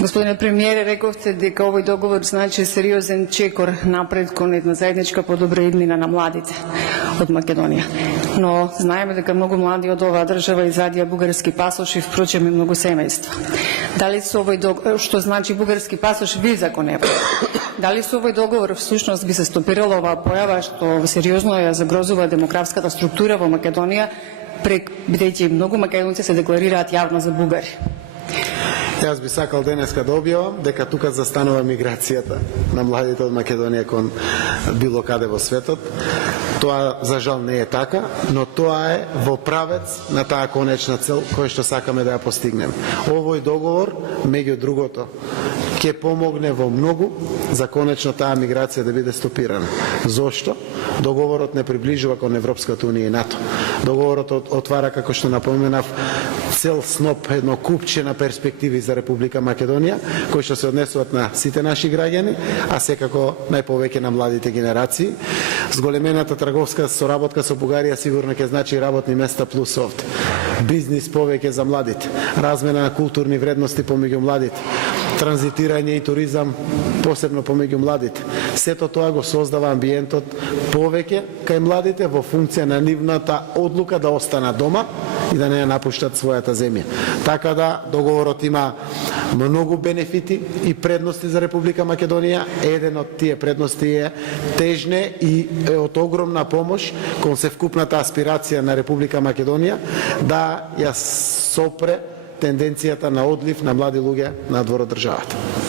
Господине премиере, рековте дека овој договор значи сериозен чекор напред кон една заедничка подобра иднина на младите од Македонија. Но знаеме дека многу млади од оваа држава извадија бугарски пасош и впрочем и многу семејства. Дали со овој договор, што значи бугарски пасош, виза кон Европа? Дали со овој договор всушност би се стопирала оваа појава што сериозно ја загрозува демографската структура во Македонија, бидејќи многу македонци се декларираат јавно за бугари? Јас би сакал денеска да објавам дека тука застанува миграцијата на младите од Македонија кон било каде во светот. Тоа за жал не е така, но тоа е во правец на таа конечна цел која што сакаме да ја постигнеме. Овој договор, меѓу другото, ќе помогне во многу за конечно таа миграција да биде стопирана. Зошто? Договорот не приближува кон Европската унија и НАТО. Договорот отвара, како што напоменав, цел сноп, едно купче на перспективи за Република Македонија, кои што се однесуваат на сите наши граѓани, а секако најповеќе на младите генерации. Зголемената трговска соработка со Бугарија сигурно ќе значи работни места плюс овде. Бизнис повеќе за младите, размена на културни вредности помеѓу младите, транзитирање и туризам посебно помеѓу младите. Сето тоа го создава амбиентот повеќе кај младите во функција на нивната одлука да останат дома и да не ја напуштат својата земја. Така да договорот има многу бенефити и предности за Република Македонија. Еден од тие предности е тежне и е од огромна помош кон севкупната аспирација на Република Македонија да ја сопре тенденцијата на одлив на млади луѓе надвор од државата.